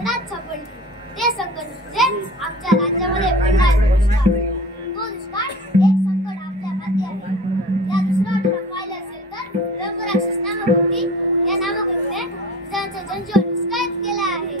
संकटात सापडली. ते संकट म्हणजे आमच्या राज्यामध्ये पडणारा दुष्काळ. तो दुष्काळ एक संकट आपल्या माती आहे. या दुष्काळाकडे पाहिलं असेल तर ब्रह्मराक्षस नामक होती. या नामकने त्यांचा जनजीवन विस्कळीत केला आहे.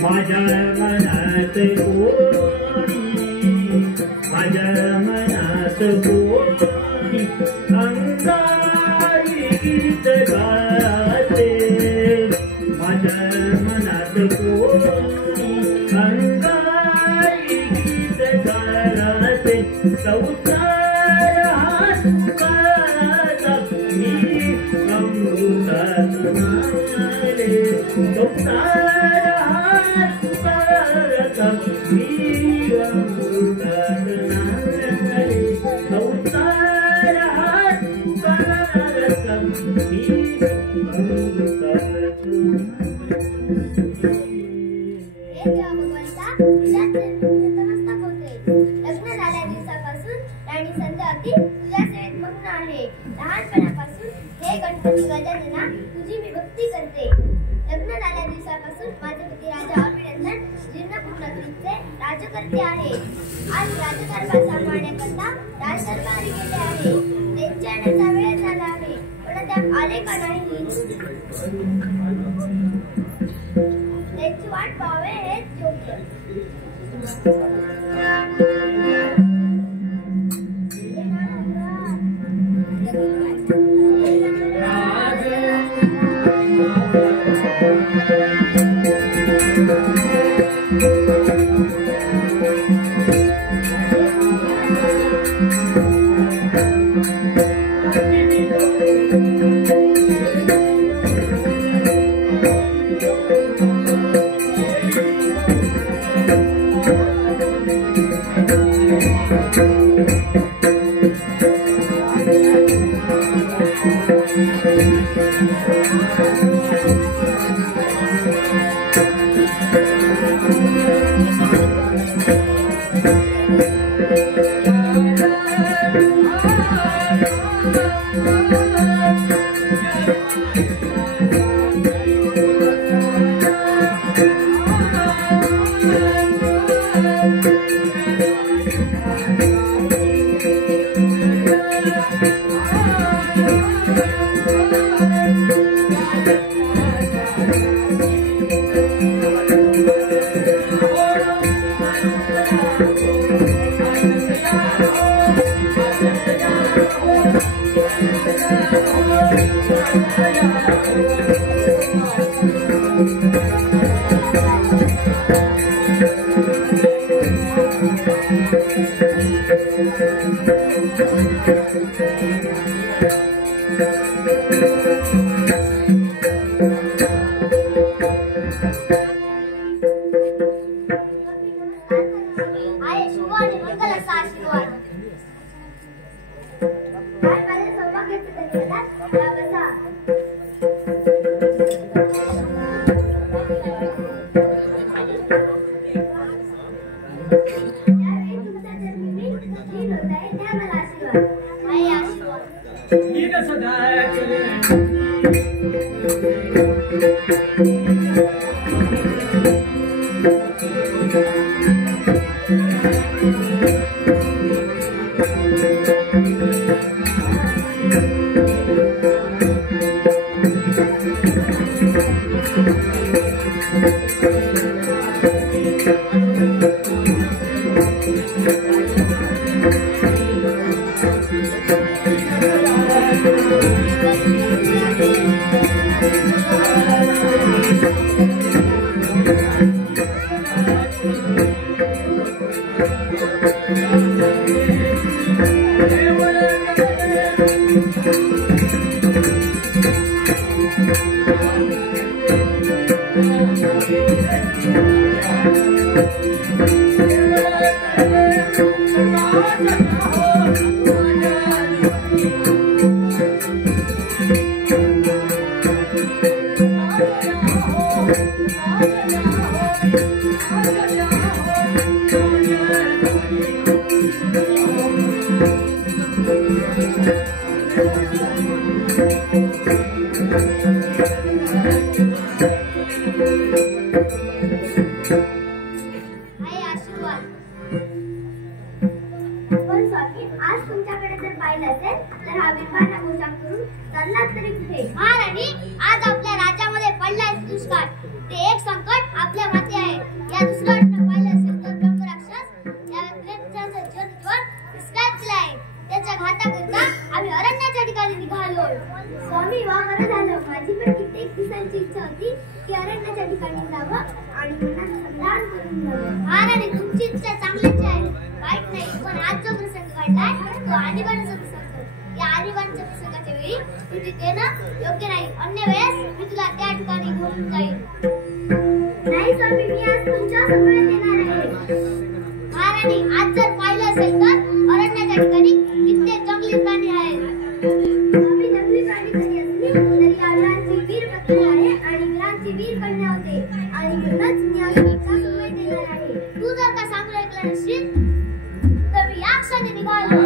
माझ्या मनात कोणी माझ्या मनात कोणी अंगाई गीत गाते माझ्या मनात कोणी अंगाई गीत गाते संसार हा तुकाचा मी अमृतात नाले संसार हा तुकाचा मी अमृतात नाले संसार हा तुकाचा मी अमृतात राणी संध्यावती तुझ्या सेवेत मग्न आहे. लहानपणापासून हे गणपती गजानना तुझी मी भक्ती करते. लग्न झाल्या दिवसापासून माझे पती राजा अभिनंदन जीर्णपूर्णत्रीचे राजकर्ते आहे. आज राजकारभार सांभाळण्याकरता राजदरबारी गेले आहे. त्यांच्या येण्याचा वेळ झाला आहे पण अद्याप आले का नाही त्यांची वाट पाहावे हेच योग्य. महाराणी, आज आपल्या राज्यामध्ये पडलाय दुष्काळ. ते एक संकट आपल्या माती आहे. या दुष्काळ दान करून द्यावं. महाराणी तुमची इच्छा चांगलीच आहे, वाईट नाही, पण आज जो प्रसंग घडलाय तो आणीबाणीचा प्रसंग. या आणीबाणीच्या प्रसंगाच्या वेळी तू तिथे ना योग्य नाही. अन्य वेळेस मी तुला त्या ठिकाणी घेऊन जाईल. नाही स्वामी, मी आज तुमच्या समोर येणार आहे. महाराणी आज जर पाहिलं असेल तर अरण्याच्या ठिकाणी कित्येक जंगली प्राणी आहेत. स्वामी, जंगली प्राणी कधी असली तरी या वीरांची वीर पत्नी आहे आणि वीरांची वीर कन्या होते आणि म्हणूनच मी आज तुमच्या समोर येणार आहे. तू जर का सांगू ऐकलं नसशील तर मी या क्षणी निघालो.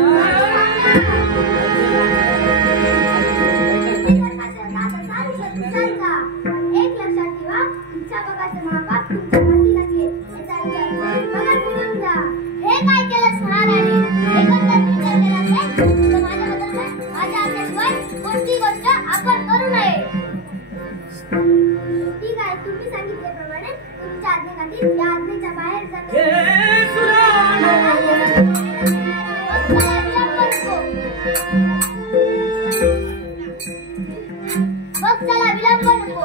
एक लक्षात ठेवा, तुमच्या बघाचे महापाप तुमच्या हाती लागले. याचा विचार करून बघा निघून जा. हे काय केलंस महाराणी? एकंदर विचार केला असेल तर माझ्याबद्दल माझ्या आज्ञेशिवाय कोणती गोष्ट आपण करू नये. ठीक आहे, तुम्ही सांगितल्याप्रमाणे तुमच्या आज्ञेखाली या आज्ञेच्या बाहेर बघ, चला विलंब नको.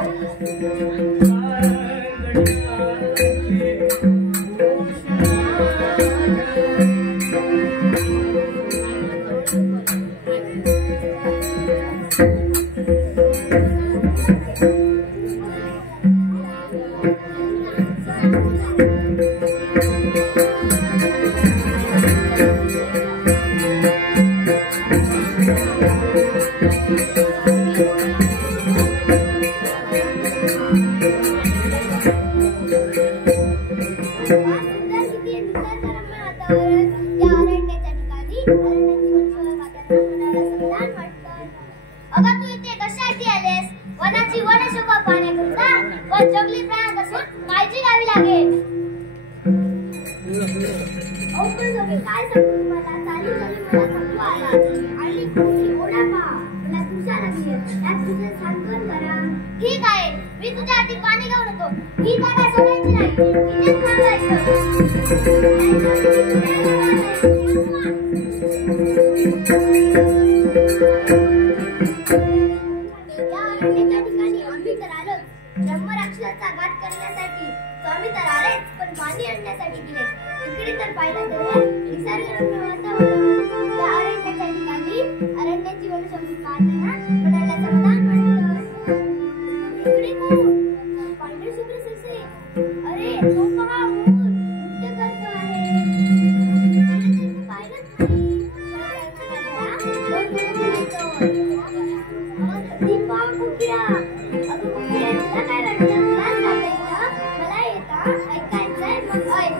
अगं तू इथे कशासाठी आलेस? वनाची वनशोभा पाहण्याकरिता, पण जंगली प्राण्यापासून काळजी घ्यावी लागेल. काय सांगू तुम्हाला, चाली चाली मला थकवा आला आणि ओढा पहा, मला तुषार लागली. त्यात तुझे सांत्वन करा. ठीक आहे, मी तुझ्यासाठी पाणी घेऊन येतो. ही जागा सोडायची नाही, इथेच थांबायचं. त्या ठिकाणी आम्ही तर आलोच. ब्रह्मराक्षसाचा घात करण्यासाठी स्वामी तर आलेच, पण पाणी आणण्यासाठी गेले. इकडे तर पाहिलं तर हे निसर्गरम्य वातावरण. त्या अरण्याच्या ठिकाणी अरण्याची वनशोभा पाहताना मनाला समाधान वाटतं. इकडे कोण? पांढरे शुभ्र ससे. अरे तो पहा, मोर नृत्य करतो आहे. पाहिलंच नाही. मला येतं ऐकायचंय मग ऐक.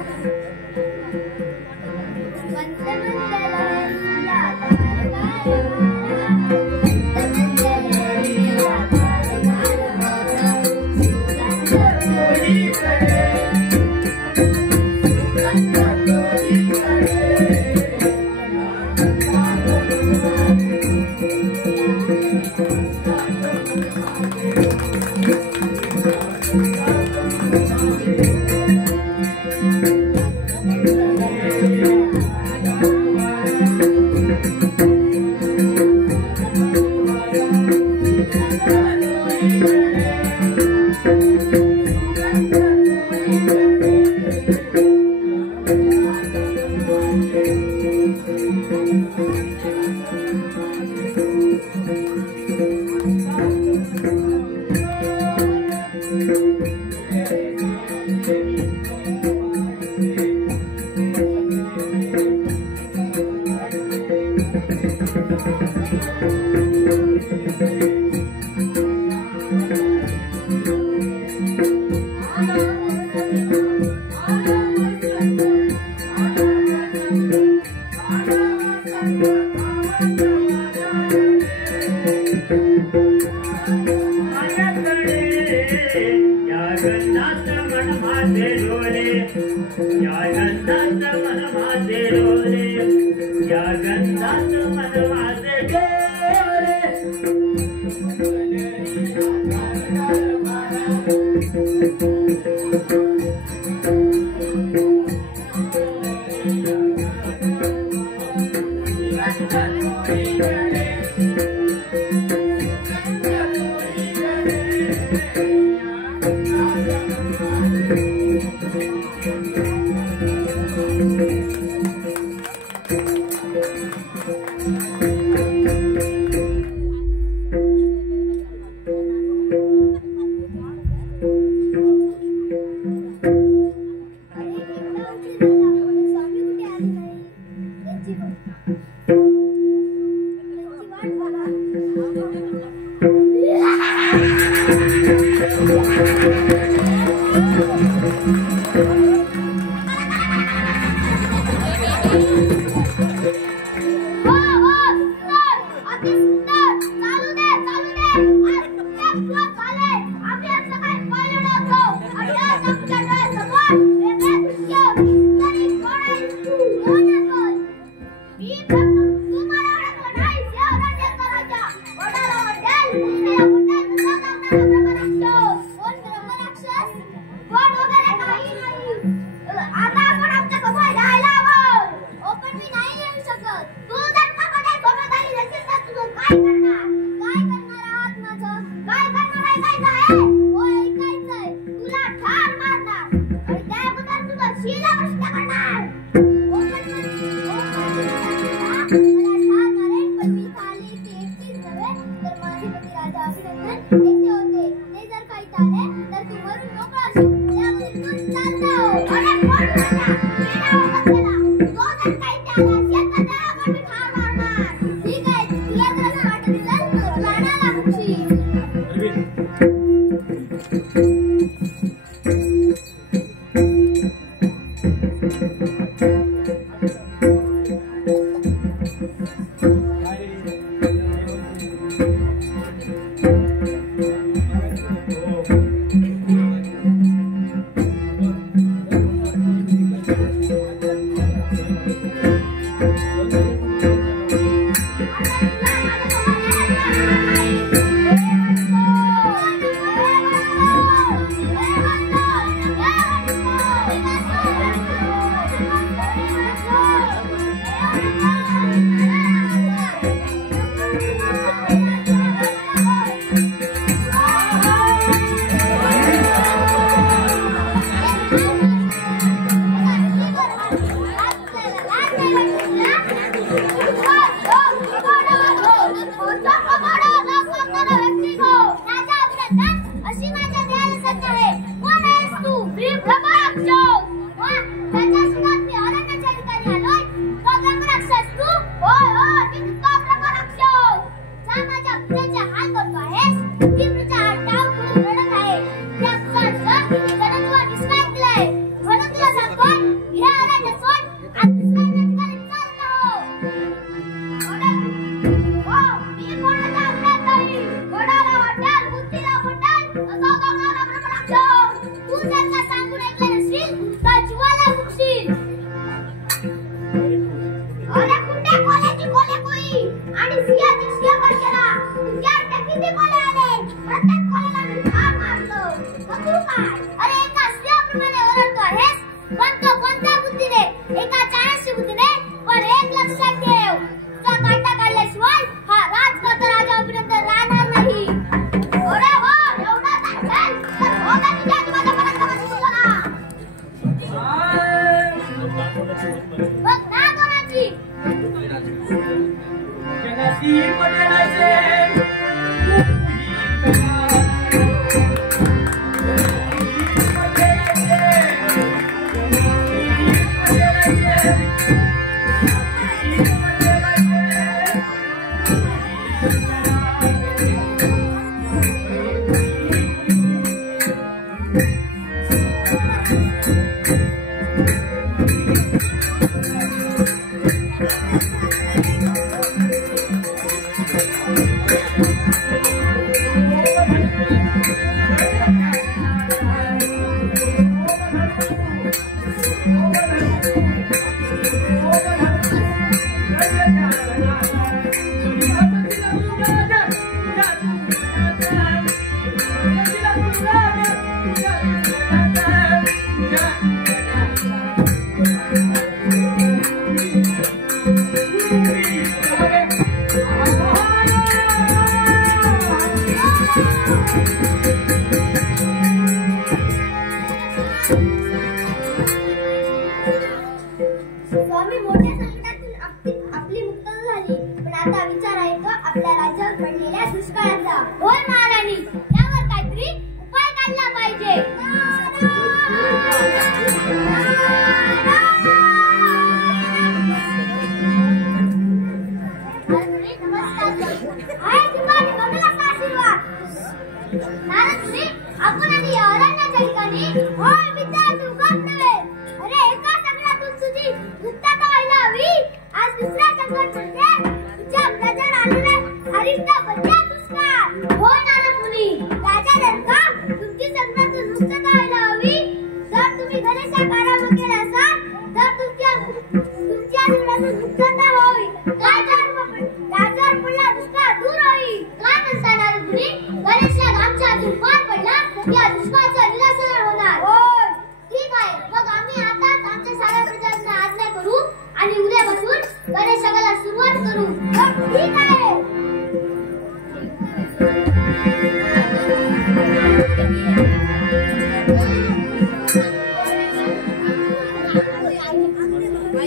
Thank you.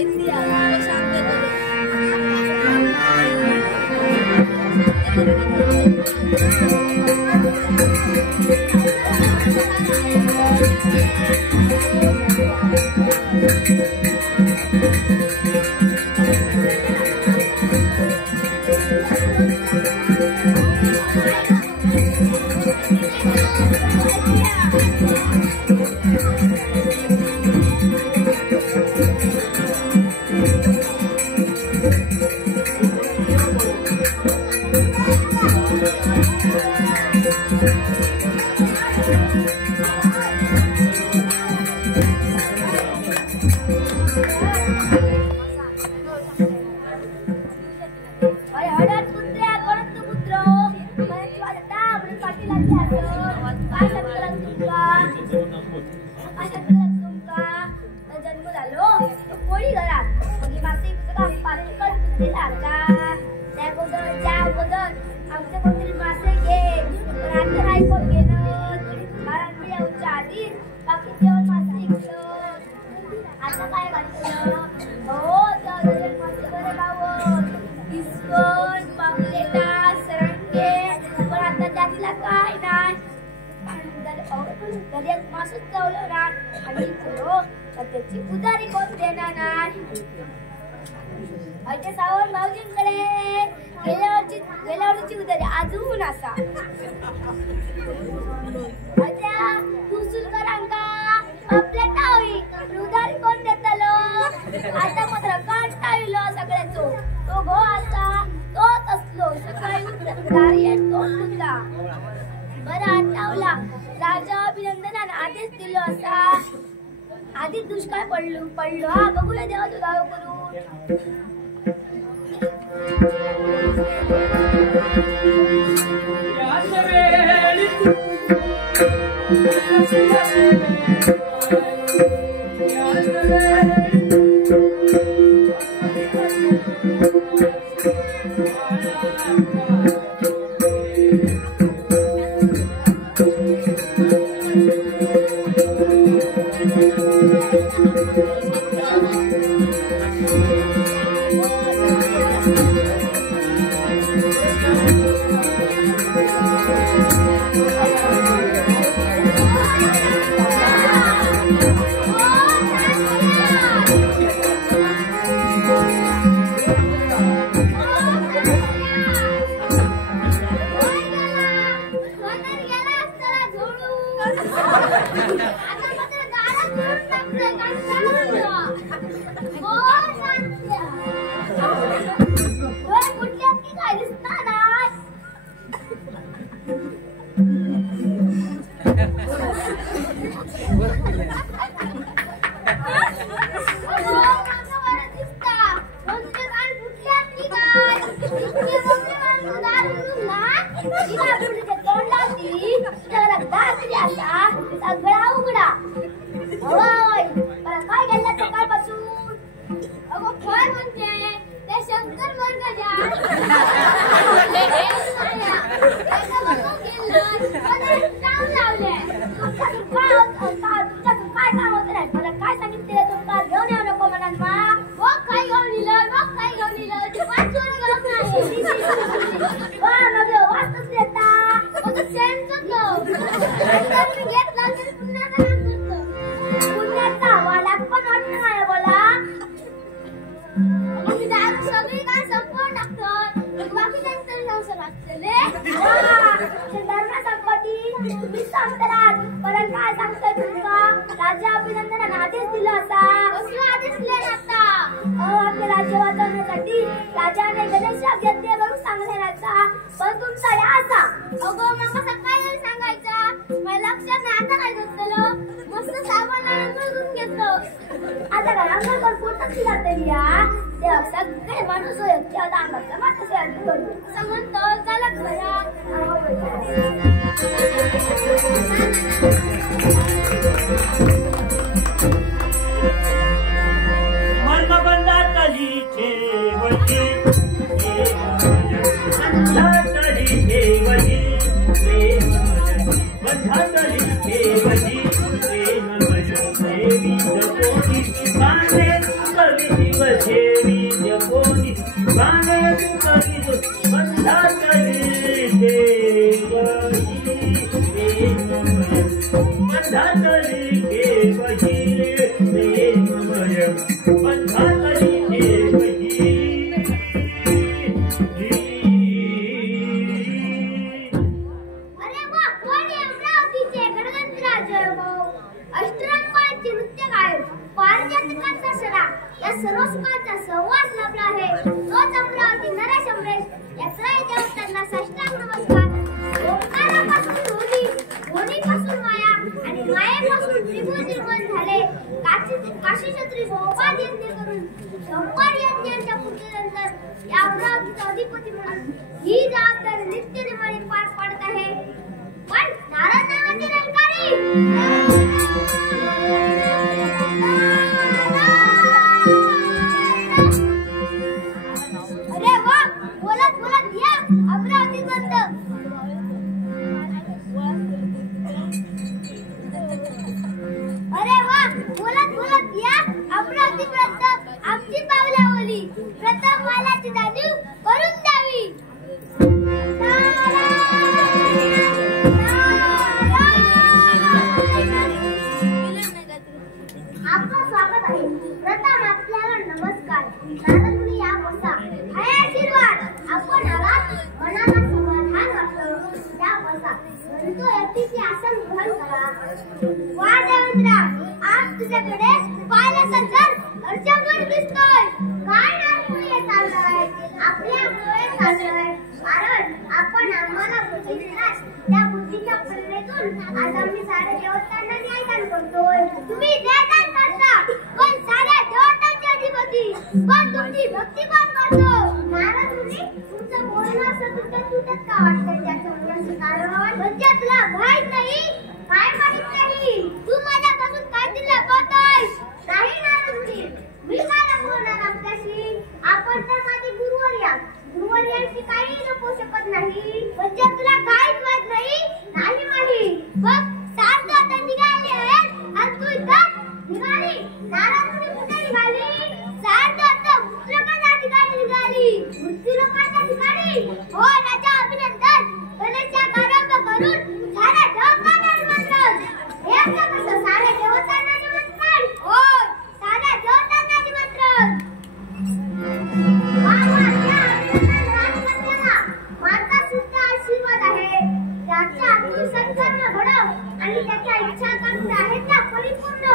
माहिती आहे सांगतो उधारी कोण देणार नाही सावंत भाऊजींकडे गेल्या वर्षीची उधारी अजून असा सुलकरांका आपल्या टाळी उधारी कोण देतलो आता मात्र काढता सगळ्याचो तो गो असा तोच असलो सकाळी उधारी तो सुद्धा बरं आठवला राजा अभिनंदनाने आदेश दिलो असा आधीच दुष्काळ पडलो हा बघूया देवा तू गाव करून देवी शिवसेवी कोणी गाणे तू करीत बंधातली बंधातली केवही प्रेममय बंधातली केवही सर्व सुखांचा सहवास लाभला आहे. तोच अमरावती नरेश अमरेश यात्राही देवतांना साष्टांग नमस्कार. ओंकारापासून ध्वनी, ध्वनीपासून माया आणि मायेपासून त्रिभुज निर्माण झाले. काशी क्षत्रिय सोपान यज्ञ करून 100 यज्ञांच्या पूर्तीनंतर या अमरावतीचा अधिपती म्हणून ही जबाबदारी नित्यनेमाने पार पाडत आहे. पण नारद नावाचे निरंकारी प्रथम वालाची जाणीव करून द्यावी. आपलं स्वागत आहे. प्रथम आपल्याला नमस्कार. नारदमुनी या बसा. हाय आशीर्वाद. आपण आलात, मनाला समाधान वाटलं. या बसा. म्हणतो अतिथी आसन ग्रहण करा. वा देवेंद्रा, आज तुझ्याकडे पाहिलं तर अर्चमन दिसतोय. काय नारदमुनी हे चाललंय? आपल्यामुळे चाललंय. कारण आपण आम्हाला बुद्धी दिलास. त्या बुद्धीच्या प्रेरणेतून आज आम्ही सारे देवतांना न्यायदान करतोय. तुम्ही न्यायदान करता, पण साऱ्या देवतांचे अधिपती. पण तुमची भक्ती कोण करतो? नारदमुनी, तुमचं बोलणं असं तुटत का वाटतं? त्याचं मुलाचं कारण म्हणजे तुला माहित नाही. काय माहित नाही? तू माझ्यापासून काहीतरी लपवतोय. नाही नारदमुनी, मी काय लपवणार आपल्याशी? आपण तर माझे गुरुवर्य. गुरुवर्यांशी काही लपवू शकत नाही. म्हणजे तुला काहीच माहित नाही? नाही माहित. बघ, सारखं आता निघाले आहेत आणि तू इथं निघाली. नारदमुनी कुठे निघाली? सारखं आता मृत्यूलोकाच्या ठिकाणी निघाली. मृत्यूलोकाच्या ठिकाणी? हो राजा, अभिनंदन. गणेशाचा आरंभ करून साऱ्या देवतांना निमंत्रण. हे असं कसं साऱ्या देवतांना निमंत्रण? होय, साऱ्या देवतांना निमंत्रण. माझा सुद्धा आशीर्वाद आहे. त्याच्या हातून सत्कर्म घडव आणि त्याच्या इच्छा आकांक्षा आहेत त्या परिपूर्ण हो.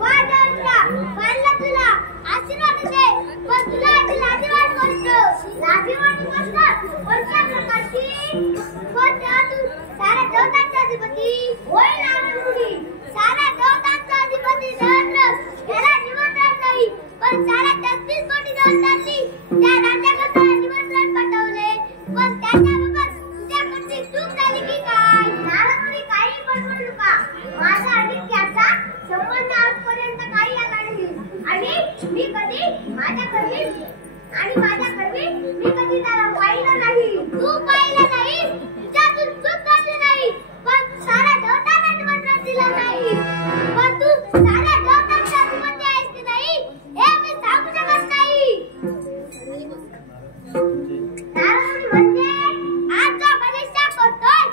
वा देवेंद्रा, पाहिलं तुला आशीर्वाद दे. पण तुला लाजीवाट गोष्ट. लाजीवाट गोष्ट कोणत्या प्रकारची? पण तेव्हा तू साऱ्या देवतांचा अधिपती. होय नारदमुनी, साऱ्या देवतांचा अधिपती देवेंद्र याला निमंत्रण नाही, पण साऱ्या 33 कोटी देवतांनी त्या राजाकडे निमंत्रण पाठवले. पण त्याच्याबरोबर तुझ्याकडची चूक झाली की काय? नारदमुनी, काही पण बोलू नका. माझा आणि त्याचा संबंध आजपर्यंत काही आला नाही. आणि मी कधी माझ्या कर्मी त्याला पाहिलं नाही. तू पाहिलं नाही, तुझ्यातून चूक झाली नाही. पण साऱ्या देवतांना निमंत्रण दिलं नाही. पण तू साऱ्या देवतांचा अधिपती आहेस की नाही हे मी सांगू शकत नाही. नारदमुनी म्हणजे आज जो गणेशा करतोय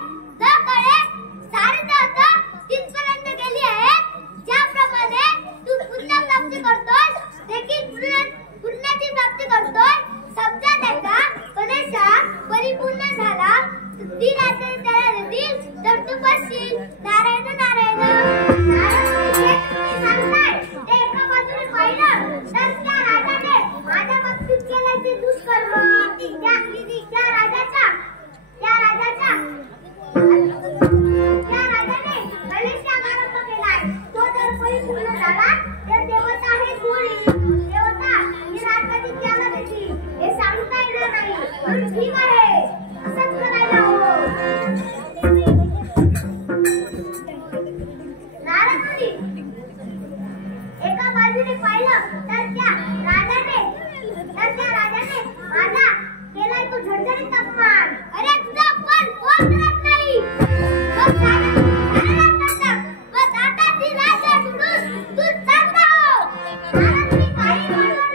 तो कळे सारे देवता तिथपर्यंत गेली आहेत. ज्याप्रमाणे तू पुण्य प्राप्ती करतोय, देखील पुण्याची प्राप्ती करतोय. समजा त्याचा गणेशा परिपूर्ण झाला, 3 रात्री त्याला देतील, तर तू बसशील. नारायण नारायण. नारदमुनी, जे तुम्ही सांगताय ते एका बाजूने पाहिलं तर त्या राजाने माझ्या बाबतीत केल्याचे दुष्कर्म, त्या राजाने गणेशा आरंभ केलाय. तो जर परिपूर्ण झाला तर देवता हे सोडी. देवता ही राजगदी त्याला देतील. हे सांगता येणार नाही. म्हणून ठीक आहे, असंच करायला हवं. नारदमुनी, एका बाजूने पाहिलं तर त्या राजाने माझा केलाय तो झणझणीत अपमान. अरे तुझा अपमान कोण करत नाही? बस आता ती राजा सोडून तू चांगला हो. नारदमुनी, काही बोलणार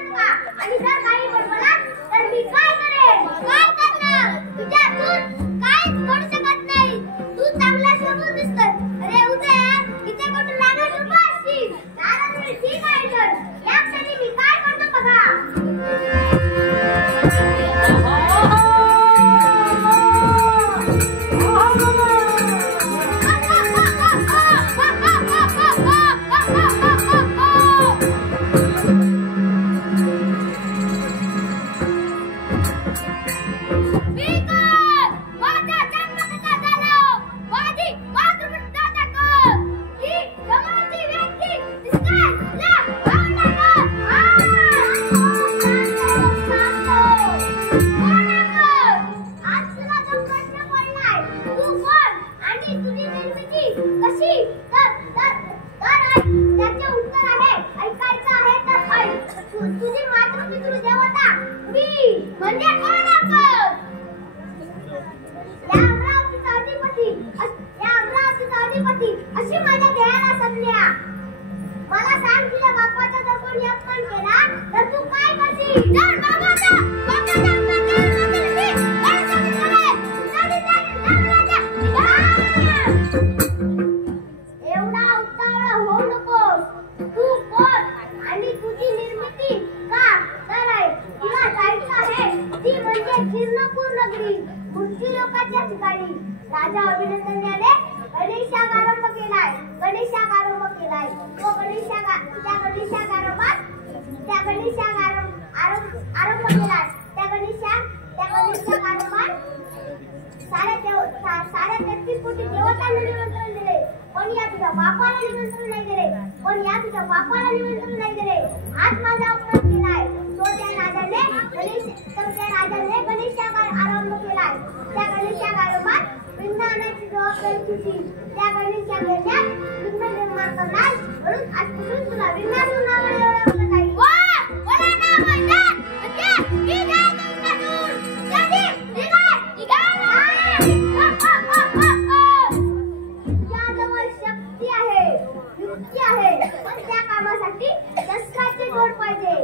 पितृदेवता मी म्हणजे कोण आपण? या अमरावतीचा अधिपती अशी माझ्या ध्येयाला संज्ञा. मला सांग तुझ्या बापाचा जर कोणी अपमान केला तर तू काय करशील? जर बाबाचा अपमान एवढा उतावळा होऊ नकोस. तू कोण आणि तुझी निर्मिती का? तर तुला जायचं आहे ती म्हणजे किरणपूर नगरी, मृत्यू लोकांच्या ठिकाणी. राजा अभिनंदनाने गणेशाग आरंभ केलाय. तो साऱ्या 33 कोटी देवतांना निमंत्रण दिले, पण या तुझ्या बापाला निमंत्रण नाही दिले. आज माझा अपमान केलाय. तो त्या राजाने गणेशाग आरंभ केलाय. त्या गणेशाग आरंभात विघ्न आणायची जबाबदारी तुझी. त्या गणेशाग यज्ञात विघ्न निर्माण करणार, म्हणून आजपासून तुला विघ्नासूर नावाने ओळखलं जाईल. तुझ्याजवळ शक्ती आहे, युक्ती आहे, पण त्या कामासाठी शस्त्राची जोड पाहिजे.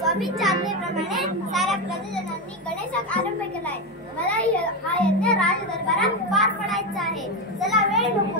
स्वामींच्या आज्ञेप्रमाणे साऱ्या प्रजाजनांनी गणेशाग आरंभ केलाय. मला हा यज्ञ राजदरबारात पार पडायचा आहे. चला, वेळ नको.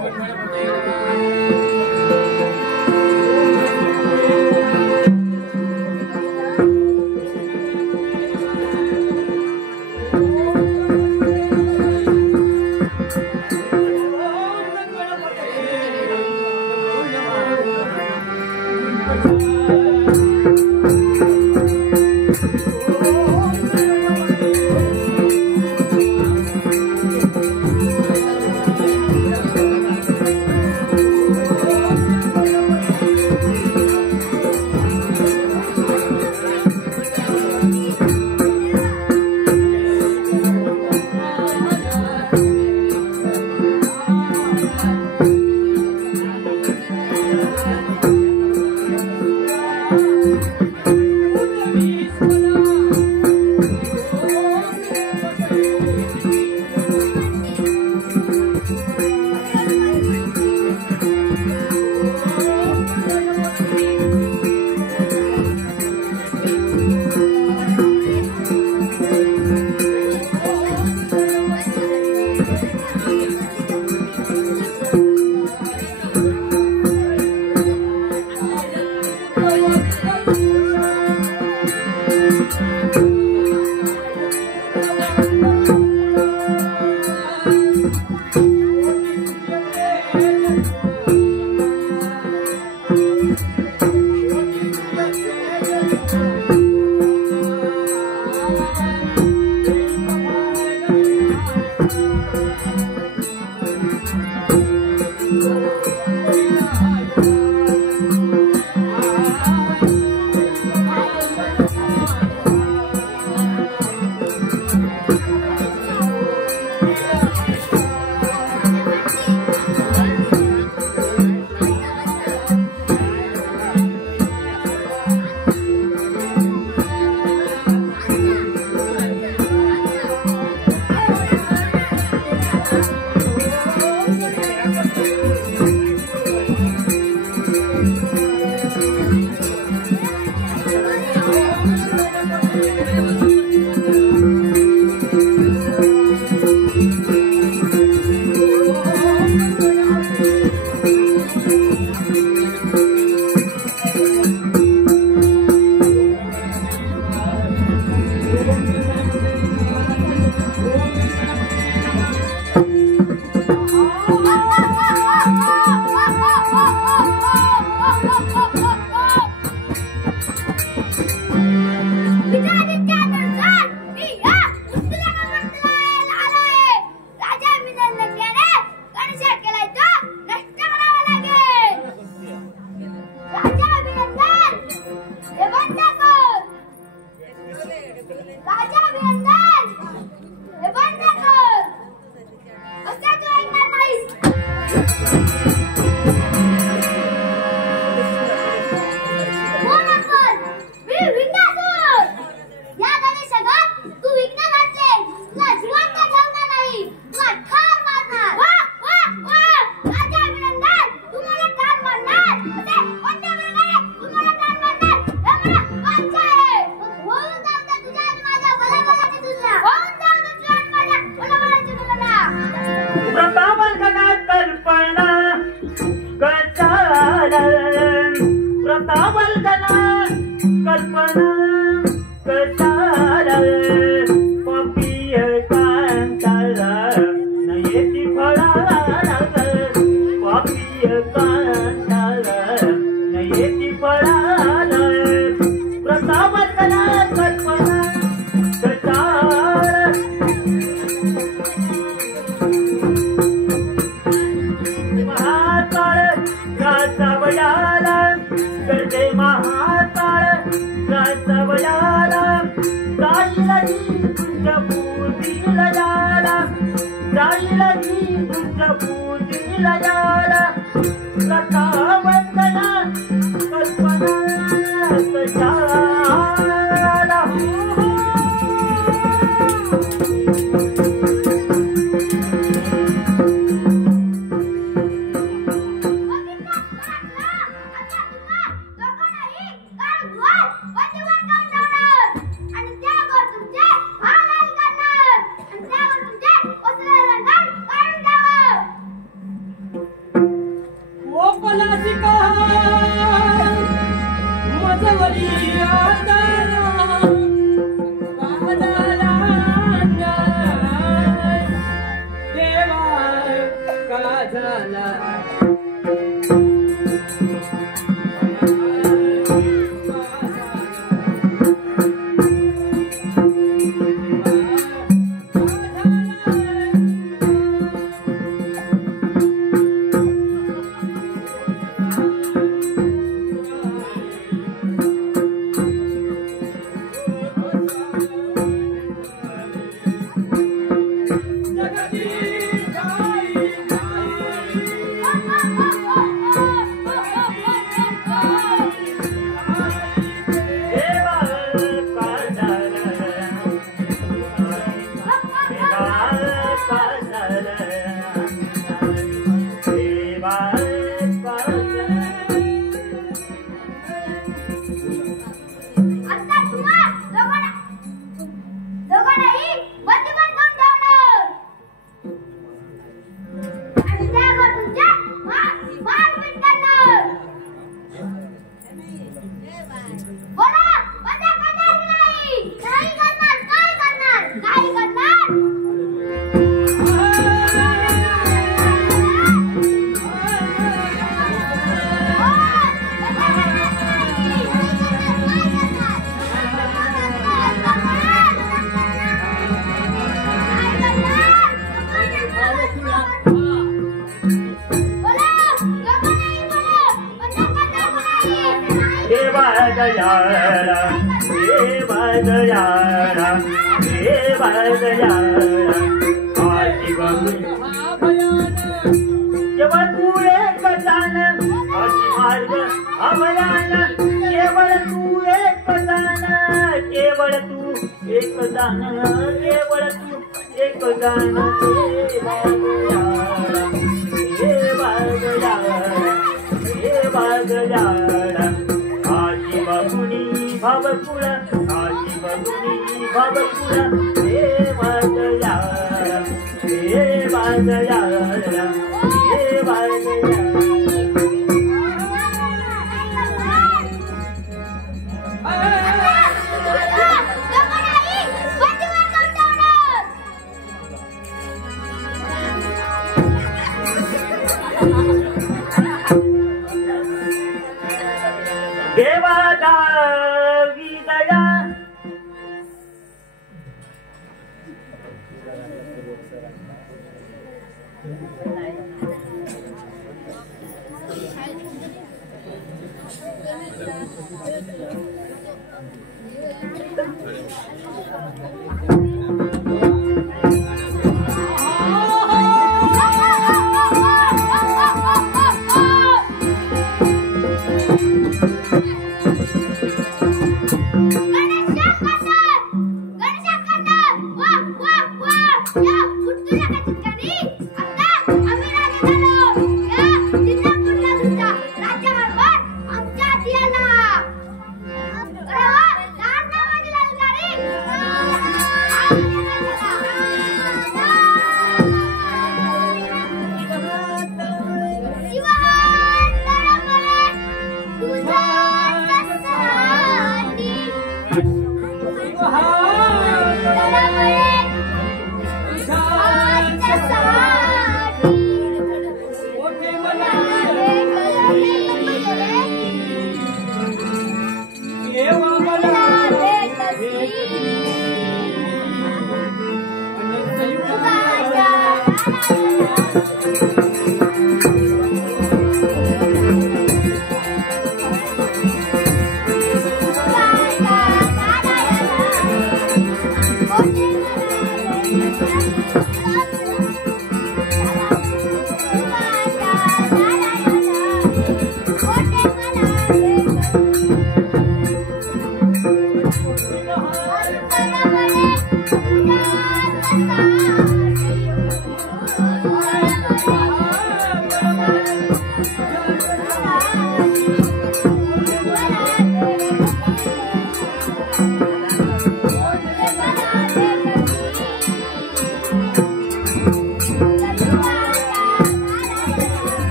प्रतावल्कना कल्पना कशाला पापीय कांताला नयेती फळाला पापीय कांताला नयेती फळाला प्रतावल्कना कल्पना कशाला महाकाळ राजावयाला करते महाकाळ राजावयाला जाईला तुझ्या पूजीला याला जाईला तुझ्या पूजीला याला प्रतावंतना कल्पना कशाला आमच्या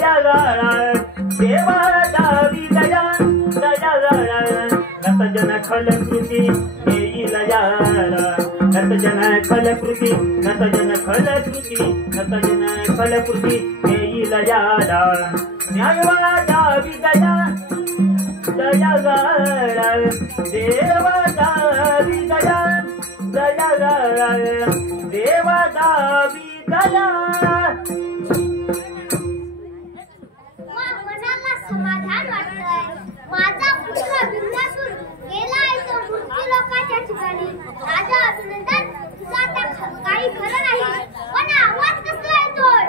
दया देवा दावी दया नतजन खलकृती येईल याला नतजन खलकृती येईल याला न्यायवादावी दया देवा दावी दया देवा दावी दया मनाला समाधान वाटतंय. माझा पुत्र बिंदासूर गेलाय तो मूर्ती लोकांच्या ठिकाणी. राजा अभिनंदन, तुझा आता काही खरं नाही, पण आवाज कसला येतोय?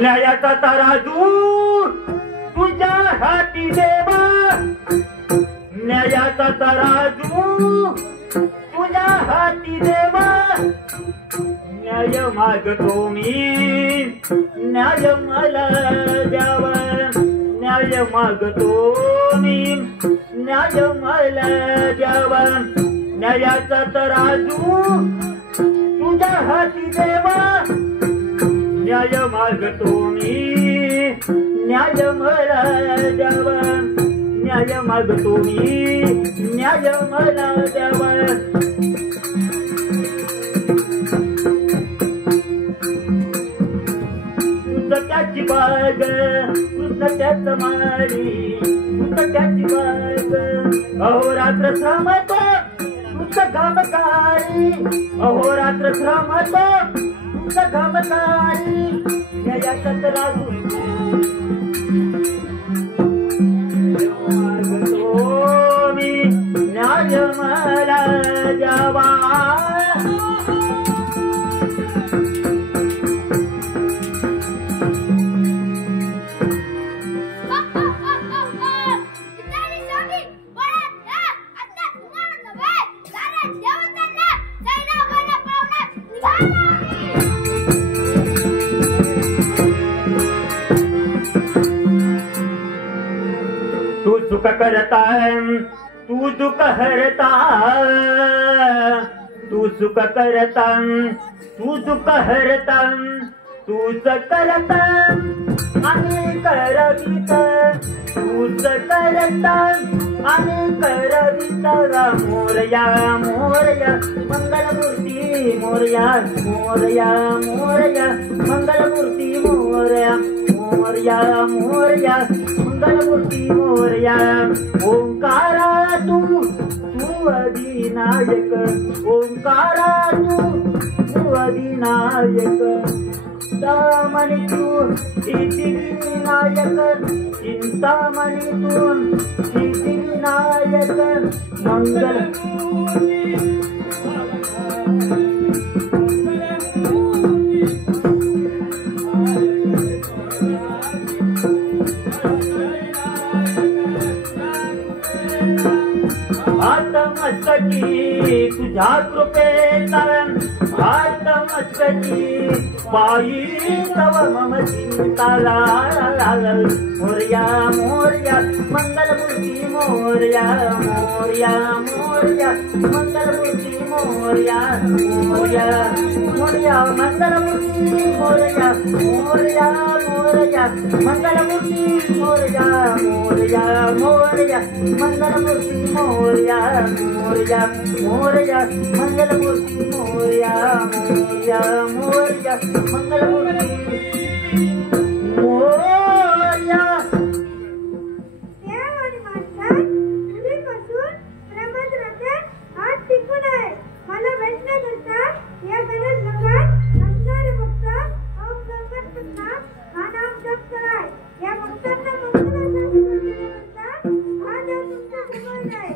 न्यायाचा तराजू तुझ्या हाती देवा न्यायाचा तराजू तुझ्या हाती देवा न्याय मागतो मी न्याय मला द्यावा न्याय मागतो मी न्याय मला द्यावा न्यायाचा तराजू तुझ्या हाती देवा न्याय मागतो मी न्याय मला द्यावा न्याय मागतो मी न्याय मला द्यावा त्याची बाग त्याच मारी त्याची बाग अहोरात्र श्रमतो तुझं कामकारी अहोरात्र श्रमतो तुझं कामकारी न्यायाचा तराजू मागतो मी न्याय सुख करता तू दुःख हरता, तू सुख करता तू दुःख हरता, तूच करता आणि करवित, तूच करता आणि करवित. मोरया मोरया मंगलमूर्ती मोरया, मोरया मोरया मंगलमूर्ती मोरया, मोरया मोरया मंगलमूर्ती मोरया. ओंकारा तू तू अधिनायक, ओंकारा तू अधिनायक. चिंतामणी तू सिद्धिविनायक, चिंतामणी तू सिद्धिविनायक. मंगल आत्मस्तकी तुझ्या कृपेत, आत्मस्तकी पायी तव मम चिंता. मोरया मोरया मंगलमूर्ती मोरया, मोरया मोरया मंगलमूर्ती मोरया, मोरया मोरया मंगलमूर्ती मोरया, मोरया मोरया मंगलमूर्ती मोरया, मोरया मोरया मंगलमूर्ती मोरया, मोरया मोरया मंगलमूर्ती मोरया, मोरया मोरया मंगलमूर्ती मोरया. देव आणि माणसात पूर्वीपासून प्रबंध राहते हात टिकून आहे. मला भेटण्याकरता या गरज भागात असणारे भक्त ओम गणपती हा नाम जप कराय. या भक्तांना मंगलाचा देण्याकरता हा देव तुमच्या जवळ आहे.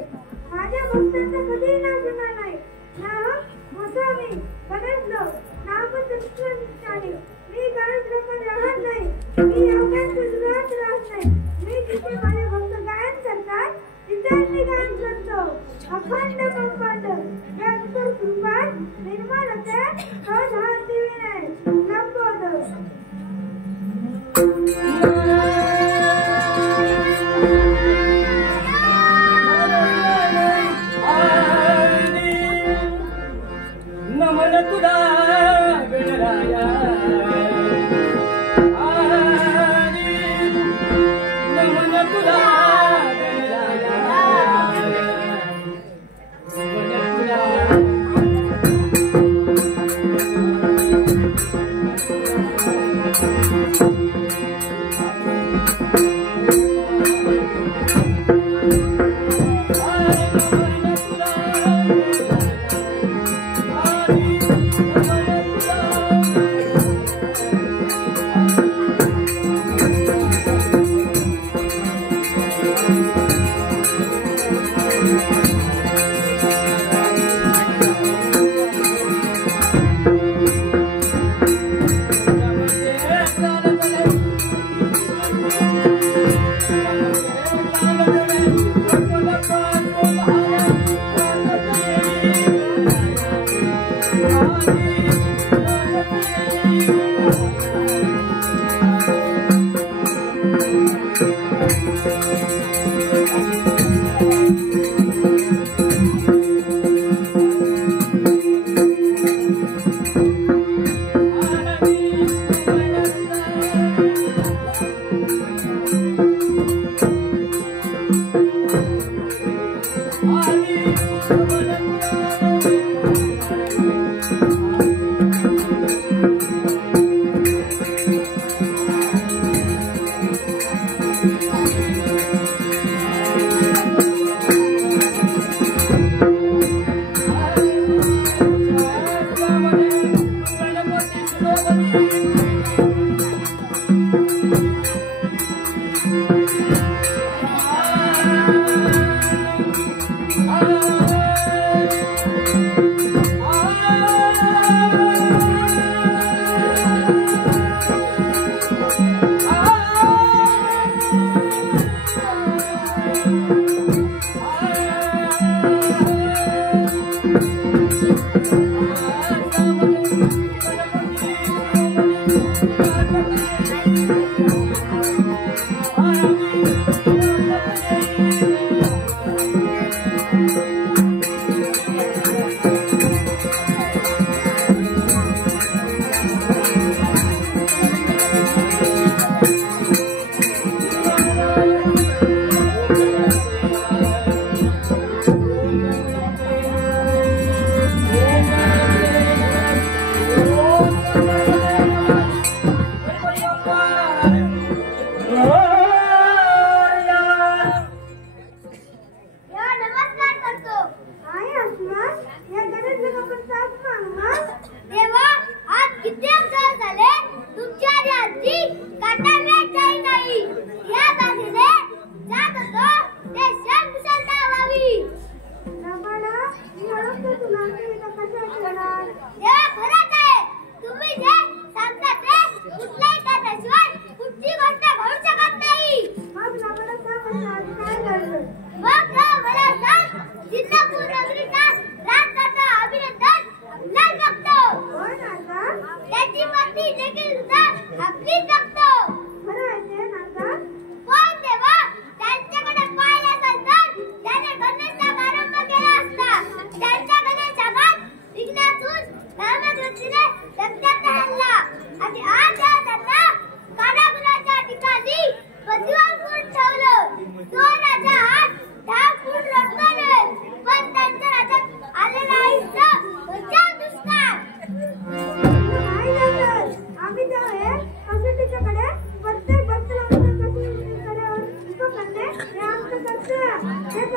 माझ्या भक्तांचा कधीही नाश होणार नाही. नाम गोसावी गणेश लोक नाम संस्कृती. मी गणेश लोकांत राहत नाही, मी अवघ्यांच्या दुरात राहत नाही. मी जिथे माझे भक्त गायन करतात तिथे मी गायन करतो. अखंड कंपात या अंतर कृपात निर्माण होते अधार दिविने लंबोदर. नमन तुला गणराया, नमन तुला गणराया, नमन तुला.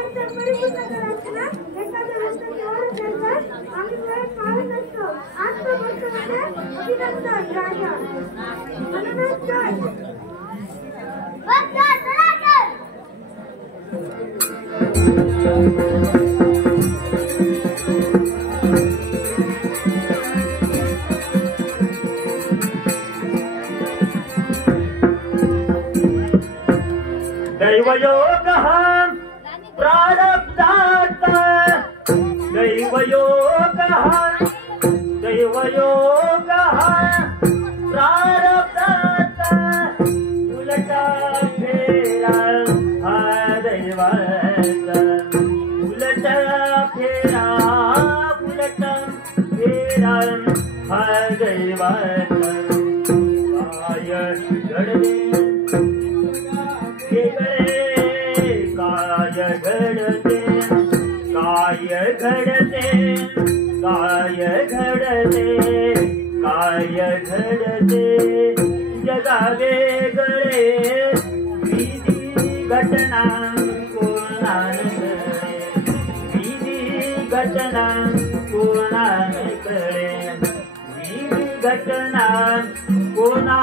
त्यांचा परिपूर्ण करायला एखाद्या व्यक्तीची ओळख द्यायला आम्ही प्रयत्न करत असतो. आजच्या गोष्टीमध्ये अभिनंदन राजा. म्हणूनच जय. बंदा सराकर. दैवयोग हा प्रारब्धाचा दैवयोग हा प्रारब्धाचा उलटा फेरा हा दैवाचा उलटा फेरा हा दैवाचा काय घडले काय घडते जगा वेगळे विधी घटना कोणाने विधी घटना कोणाने कळे विधी घटना कोणा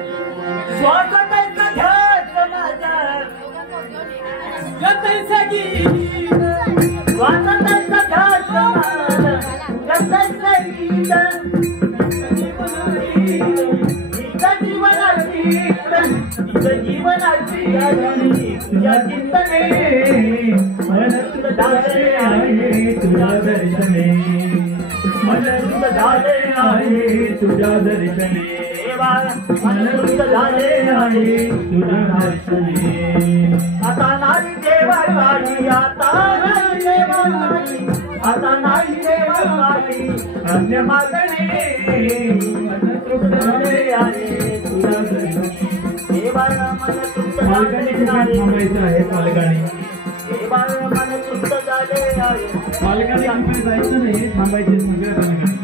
स्वागत आहे माझ्या या तैसा की स्वातंत्र्याचा ध्यास मान गीत जीवनाची आधी तुझ्या चिंतने मन तुझ झाले आहे तुझ्या दर्शने मन तुझ झाले आहे तुझ्या दर्शने मन तुझ झाले आहे तुझ्या दर्शने आता नाही देवा काही आता नाही देवा काही आता नाही देवा काही अन्य मागणे मन तुझ झाले आहे तुझ्या दर्शने मालकाने थांबायचं आहे मालकाने मन तृप्त झाले आहे मालकाने जायचं नाही थांबायचे सगळ्या